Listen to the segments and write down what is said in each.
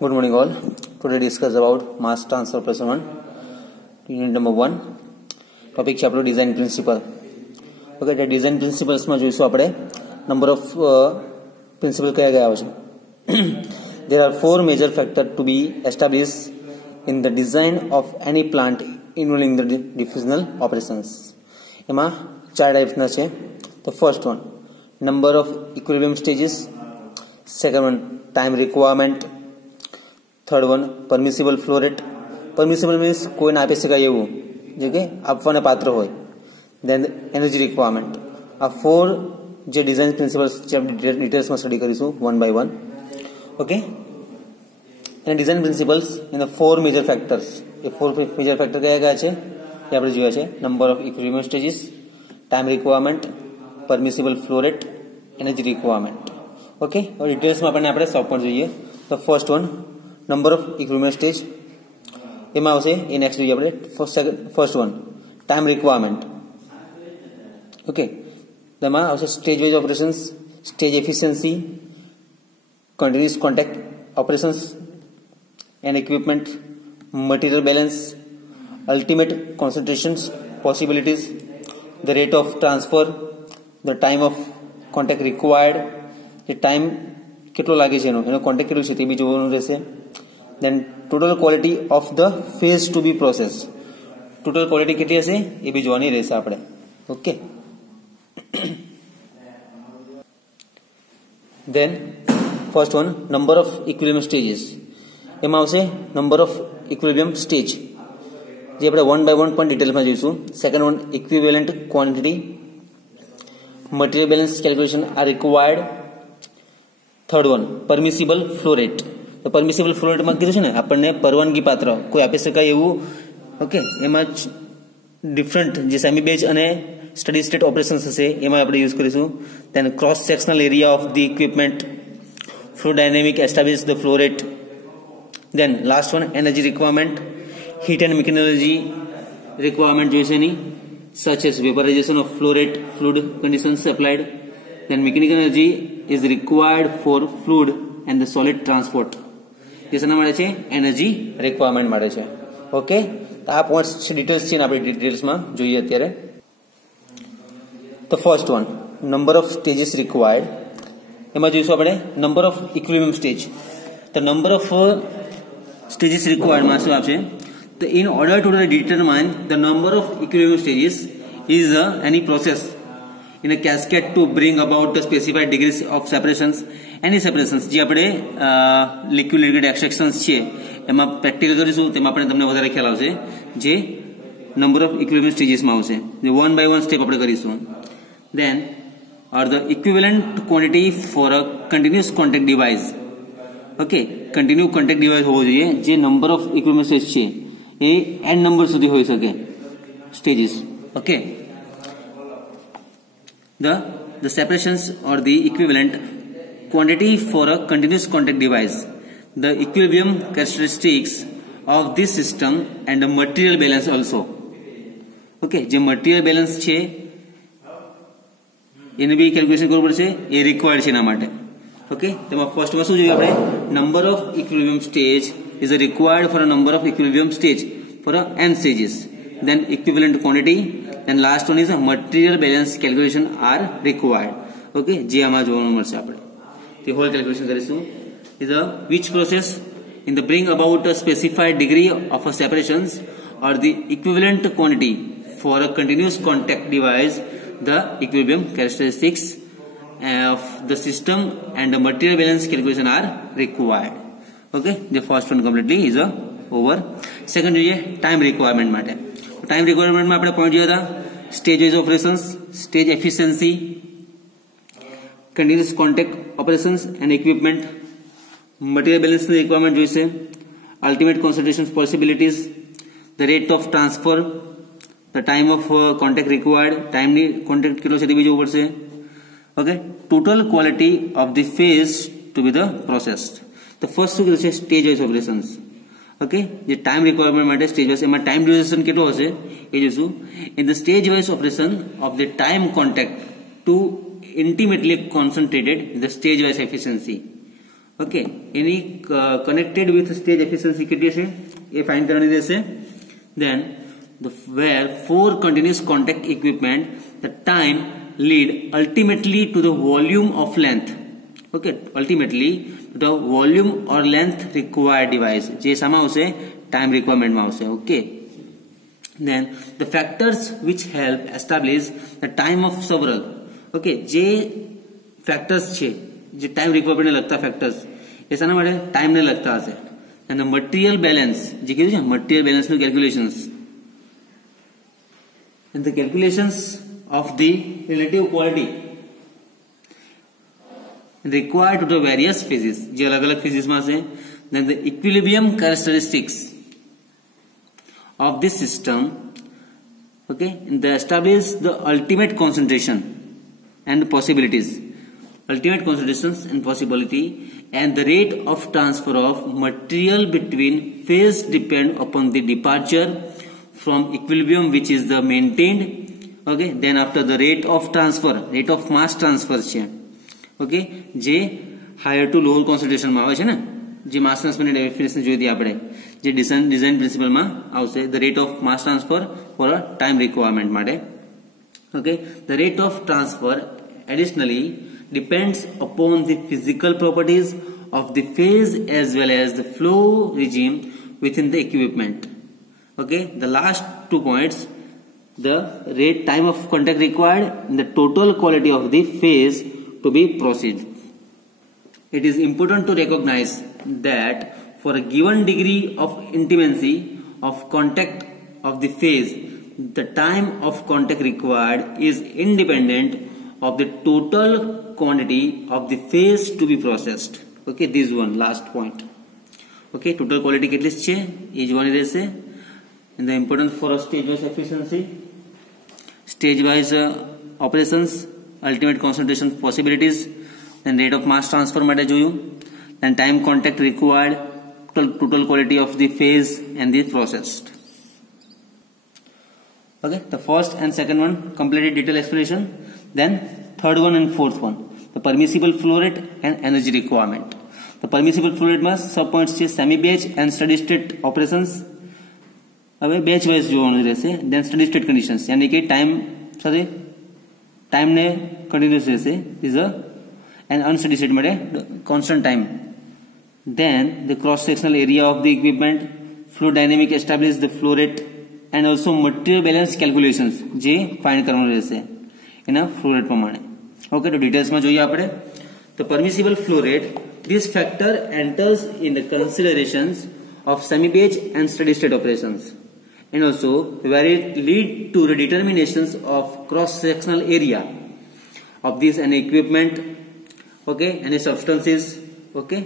Good morning all. Today discuss about mass transfer operation 1. Unit number 1. Topic છે આપણો design principle. Okay, the design principles માં જોઈશું આપણે number of principle કયા કયા આવશે. There are four major factors to be established in the design of any plant involving the diffusional operations. એમાં ચાર ટાઈપ્સના છે. The first one, number of equilibrium stages. Second one, time requirement. Third one permissible flow rate. Permissible means કોઈને આપી શકાય એવું જે કે આપવાના પાત્ર હોય. Then energy requirement. આ ફોર જે ડિઝાઇન પ્રિન્સિપલ્સ છે આપણે ડિટેલ્સમાં સ્ટડી કરીશું વન બાય વન. ઓકે, અને ડિઝાઇન પ્રિન્સિપલ્સ એના ફોર મેજર ફેક્ટર્સ. એ ફોર મેજર ફેક્ટર કયા કયા છે એ આપણે જોયા છે. Number of equilibrium stages, time requirement, permissible flow rate, energy requirement. Okay, હવે ડિટેલ્સમાં આપણને આપણે સૌ પણ જોઈએ. તો first one, number of equilibrium stage. એમાં આવશે એ નેક્સ્ટ જોઈએ આપણે. First one, time requirement. Okay, તેમાં આવશે stage wise operations, stage efficiency, continuous contact operations and equipment, material balance, ultimate concentrations, possibilities, the rate of transfer, the time of contact required, જે time કેટલો લાગે છે એનો કોન્ટેક્ટ કેટલું છે તે બી જોવાનું રહેશે. Then total quality of the phase to be process. Total quality કેટલી હશે એ બી જોવાની રહેશે આપણે. Okay, then first one, number of equilibrium stages. એમાં આવશે નંબર ઓફ ઇક્વિલિબ્રિયમ સ્ટેજ, જે આપણે વન બાય વન પણ ડિટેલમાં જોઈશું. Second one, equivalent quantity, material balance calculation are required. Third one, permissible flow rate. તો પરમિસિબલ ફ્લો રેટમાં કીધું છે ને આપણને પરવાનગી પાત્ર કોઈ આપી શકાય એવું. ઓકે, એમાં ડિફરન્ટ જે સેમી બેચ અને સ્ટડી સ્ટેટ ઓપરેશન્સ હશે એમાં આપણે યુઝ કરીશું. Then cross sectional area of the equipment, flow dynamic establish the flow rate. Then last one, energy requirement, heat and mechanical requirement જોઈશે એની, such as vaporization of flow rate, fluid conditions applied. Then mechanical energy is required for fluid and the solid transport. જે શેના માટે છે? Energy requirement માટે છે. ઓકે, તો આ પોઈન્ટ્સ ડિટેલ્સ છે ને આપણે ડિટેલ્સમાં જોઈએ અત્યારે. તો first one, number of stages required. એમાં જોઈશું આપણે નંબર ઓફ ઇક્વિલિબ્રિયમ સ્ટેજ. તો નંબર ઓફ સ્ટેજીસ રિક્વાયર્ડમાં શું આપશે? તો in order to determine the number of equilibrium stages is any process in a cascade to bring about the specified degrees of separations. Any separations જે આપણે liquid liquid extractions છે એમાં પ્રેક્ટિકલ કરીશું, તેમાં આપણે તમને વધારે ખ્યાલ આવશે. જે નંબર ઓફ ઇક્વિલિબ્રિયમ સ્ટેજીસમાં આવશે, જે વન બાય વન સ્ટેપ આપણે કરીશું. Then are the equivalent quantity for a continuous contact device. Okay, continue contact device હોવો જોઈએ. જે નંબર ઓફ ઇક્વિલિબ્રિયમ સ્ટેજ છે એ n નંબર સુધી હોઈ શકે stages. Okay, the separations or the equivalent quantity for a continuous contact device, the equilibrium characteristics of this system and the material balance also. Okay, જે material balance છે એને બી કેલ્ક્યુલેશન કરવું પડશે, એ રિક્વાયર્ડ છે એના માટે. ઓકે, તેમાં ફર્સ્ટમાં શું જોઈએ આપણે? Number of equilibrium stage is required for a number of equilibrium stage for a n stages. Then equivalent quantity, then last one is a material balance calculation are required. Okay, જે આમાં જોવાનું મળશે આપણે. તે હોલ કેલ્ક્યુલેશન કરીશું. is a which process in the bring about a specified degree of a separations or the equivalent quantity for a continuous contact device, the equilibrium characteristics of the system and the material balance calculation are required. Okay, the first one completely is a over. Second જોઈએ time requirement માટે. Time રિક્વાયરમેન્ટમાં આપણે point જોયા હતા, stage wise operations, stage efficiency, continuous contact operations and equipment, material બેલેન્સની requirement જોઈશે, ultimate concentration possibilities, the rate of transfer, the time of contact required, ટાઈમની contact કેટલો છે તે બી જોવું પડશે. Okay, total quality of the phase to be the process. તો ફર્સ્ટ શું કીધું છે? Stage wise operations. ઓકે, જે ટાઈમ રિક્વાયરમેન્ટ માટે સ્ટેજ વાઇઝ, એમાં ટાઈમ ડ્યુરેશન કેટલો હશે એ જોઈશું. In the stage wise operation of the time contact to intimately concentrated in the stage wise efficiency. Okay, એની કનેક્ટેડ વિથ સ્ટેજ એફિશિયન્સી કેટલી છે એ ફાઇન્ડ કરવાની રહેશે. Then where 4 continuous contact equipment, the time lead ultimately to the volume of length. Okay, ultimately the volume or length required device જે સામા આવશે time requirement માં આવશે. Okay, then the factors which help establish the time of several. Okay, જે factors છે જે time requirement ને લગતા factors એ શાના માટે time ને લગતા હશે. And the material balance જે કીધું છે material balance નું calculations and the calculations of the relative quality required to the various phases જે અલગ-અલગ phases માં છે. Then the equilibrium characteristics of this system, okay, and they establish the ultimate concentration and possibilities, ultimate concentrations and possibility, and the rate of transfer of material between phase depend upon the departure from equilibrium which is the maintained. Okay, then after the rate of transfer, rate of mass transfer છે. Okay, જે higher to lower concentration માં આવે છે ને, જે mass transfer ની ડેફિનેશન જોઈ હતી આપણે, જે ડિઝાઇન પ્રિન્સિપલ માં આવશે, the rate of mass transfer for a time requirement માટે. Okay, the rate of transfer additionally depends upon the physical properties of the phase as well as the flow regime within the equipment. Okay, the last 2 points, the rate time of contact required and the total quality of the phase to be proceed. It is important to recognize that for a given degree of intimacy of contact of the phase, the time of contact required is independent of the total quantity of the phase to be processed. Okay, this one last point. Okay, total quality કેટલી છે એ જોવાની રહેશે. And the importance for a stage wise efficiency, stage wise operations, ultimate concentration possibilities, then rate of mass transfer માટે જોયું, then time contact required, total quality of the phase and the processed. Okay, the first and second one completed detailed explanation. Then third one and fourth one, the permissible flow rate and energy requirement. The permissible flow rate માં sub points છે semi batch and steady state operations. હવે batch wise જોવાનું રહેશે. Then steady state conditions यानी कि time સાથે time ને continuous રહેશે, is a and unsteady state માટે constant time. Then the cross sectional area of the equipment, flow dynamic establish the flow rate and also material balance calculations જે find કરવાનું રહેશે એના flow rate પ્રમાણે. Okay, તો details માં જોઈએ આપણે. The permissible flow rate, this factor enters in the considerations of semi batch and steady state operations, and also where it lead to the determinations of cross sectional area of this and equipment, okay, and the substances. Okay,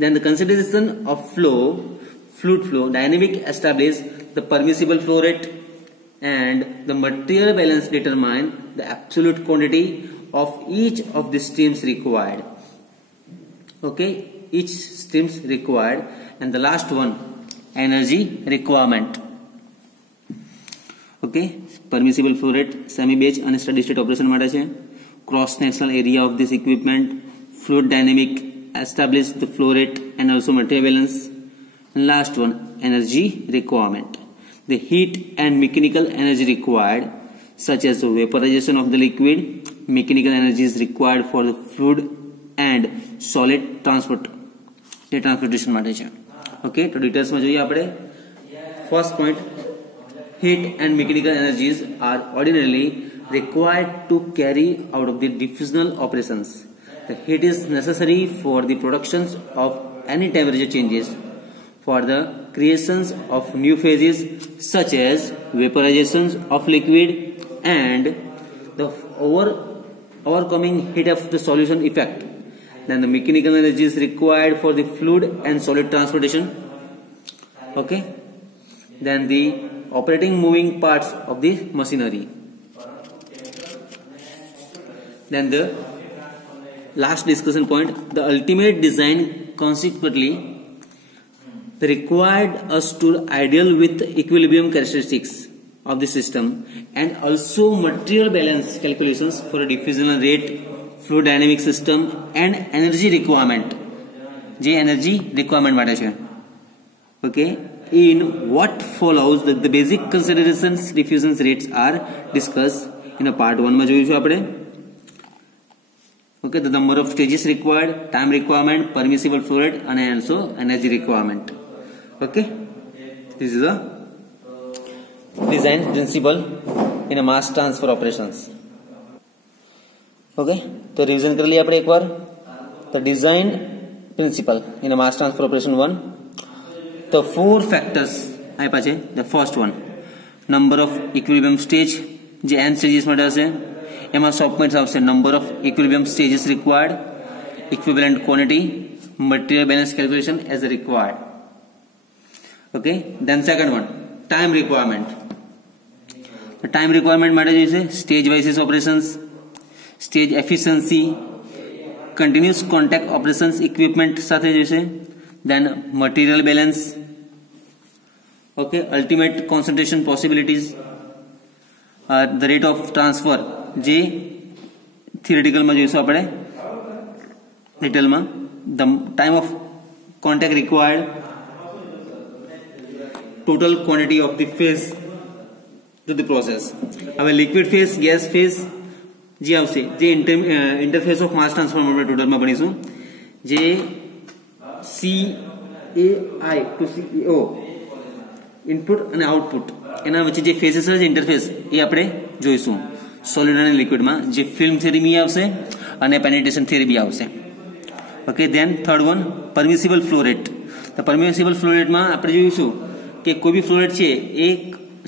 then the consideration of fluid flow dynamic establish the permissible flow rate, and the material balance determine the absolute quantity of each of the streams required. Okay, each streams required. And the last one, energy requirement. Okay, permissible flow rate semi batch and steady state operation માટે છે. Cross sectional area of this equipment, fluid dynamic establish the flow rate and also material balance. And last one, energy requirement, the heat and mechanical energy required, such as the vaporization of the liquid, mechanical energy is required for the fluid and solid transportation માટે છે. Okay, તો details માં જોઈએ આપણે. First point, heat and mechanical energies are ordinarily required to carry out of the diffusional operations. The heat is necessary for the productions of any temperature changes, for the creations of new phases such as vaporizations of liquid and the overcoming heat of the solution effect. Then the mechanical energy is required for the fluid and solid transportation. Okay, then the operating moving parts of the machinery. Then the last discussion point, the ultimate design consequently required us to ideal with equilibrium characteristics of the system and also material balance calculations for a diffusional rate, fluid dynamic system and energy requirement. જે energy requirement માટે છે. Okay, in what follows the basic considerations diffusion rates are discussed in a part 1 માં જોઈશું આપણે. Okay, the number of stages required, time requirement, permissible flow rate and also energy requirement. Okay, this is the design principle in a mass transfer operations. Okay, तो रिवीजन कर लिया આપણે એકવાર. The design principle in a mass transfer operation 1. The 4 factors આપ્યા છે. The first one, number of equilibrium stage, જે n stages માટે હશે. એમાં સબ પોઈન્ટ્સ આવશે number of equilibrium stages required, equivalent quantity, material balance calculation as required. Okay, then second one, time requirement. The time requirement માટે જે છે stage wise operations, stage efficiency, continuous contact operations equipment સાથે જે છે, then material balance, okay, ultimate concentration possibilities, the rate of transfer જે theoretical માં જોઈશું આપણે detail માં, the time of contact required, total quantity of the phase to the process. હવે liquid phase, gas phase જે આવશે, જે ઇન્ટરફેસ ઓફ માસ ટ્રાન્સફર આપણે ટોટલમાં ભણીશું, જે CAI ટુ CO ઇનપુટ અને આઉટપુટ એના વચ્ચે જે ફેઝિસ છે ઇન્ટરફેસ એ આપણે જોઈશું સોલિડ અને લિક્વિડમાં, જે ફિલ્મ થિયરી બી આવશે અને પેનિટ્રેશન થિયરી બી આવશે. Okay, then third one, permissible flow rate. તો પરમિસિબલ ફ્લો રેટમાં આપણે જોઈશું કે કોઈ બી ફ્લો રેટ છે એ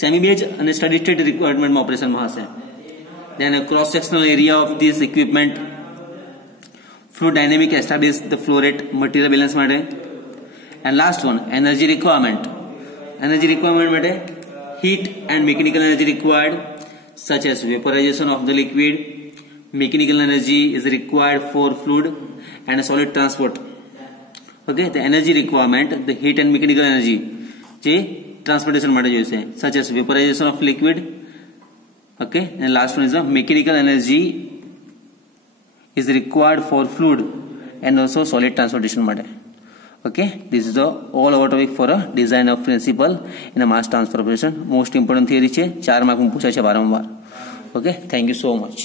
સેમી બેઝ અને સ્ટડી સ્ટેટ રિક્વાયરમેન્ટમાં ઓપરેશનમાં હશે. Then a cross-sectional area of this equipment, fluid dynamic establish the flow rate, material balance માટે. And last one, energy requirement. Energy requirement માટે heat and mechanical energy required, such as vaporization of the liquid. Mechanical energy is required for fluid and solid transport. Okay, the energy requirement, the heat and mechanical energy જે transportation માટે જોઈશે, such as vaporization of liquid. Okay, and last one is the mechanical energy is required for fluid and also solid transportation માટે. Okay, this is the all over topic for a design of principle in a mass transfer operation. Most important theory છે, 4 માર્કમાં પૂછાય છે વારંવાર. Okay, thank you so much.